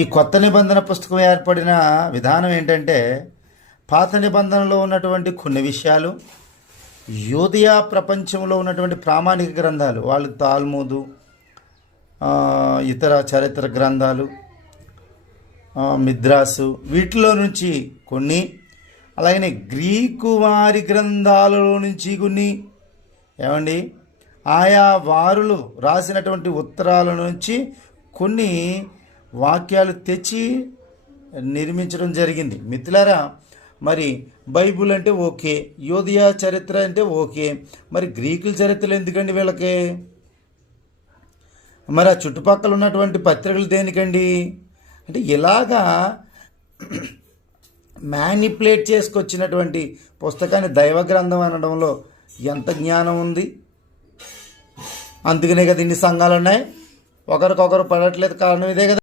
ఈ కొత్త నిబంధన పుస్తకం ఏర్పడిన విధానం ఏంటంటే, పాత నిబంధనలో ఉన్నటువంటి కొన్ని విషయాలు, యూదయా ప్రపంచంలో ఉన్నటువంటి ప్రామాణిక గ్రంథాలు, వాళ్ళు తాల్ముదు, ఇతర చరిత్ర గ్రంథాలు, మిద్రాసు, వీటిలో నుంచి కొన్ని, అలాగనే గ్రీకు వారి గ్రంథాలలో నుంచి కొన్ని, ఏమండి, ఆయా వారులు రాసినటువంటి ఉత్తరాల నుంచి కొన్ని వాక్యాలు తెచ్చి నిర్మించడం జరిగింది. మిత్రులారా, మరి బైబుల్ అంటే ఓకే, యోధియా చరిత్ర అంటే ఓకే, మరి గ్రీకుల చరిత్రలు ఎందుకండి వీళ్ళకి? మరి ఆ చుట్టుపక్కల ఉన్నటువంటి పత్రికలు దేనికండి అంటే, ఇలాగా మ్యానిపులేట్ చేసుకొచ్చినటువంటి పుస్తకాన్ని దైవ గ్రంథం అనడంలో ఎంత జ్ఞానం ఉంది. అందుకనే కదా ఇన్ని సంఘాలు ఉన్నాయి, ఒకరికొకరు పడట్లేదు కారణం ఇదే కదా.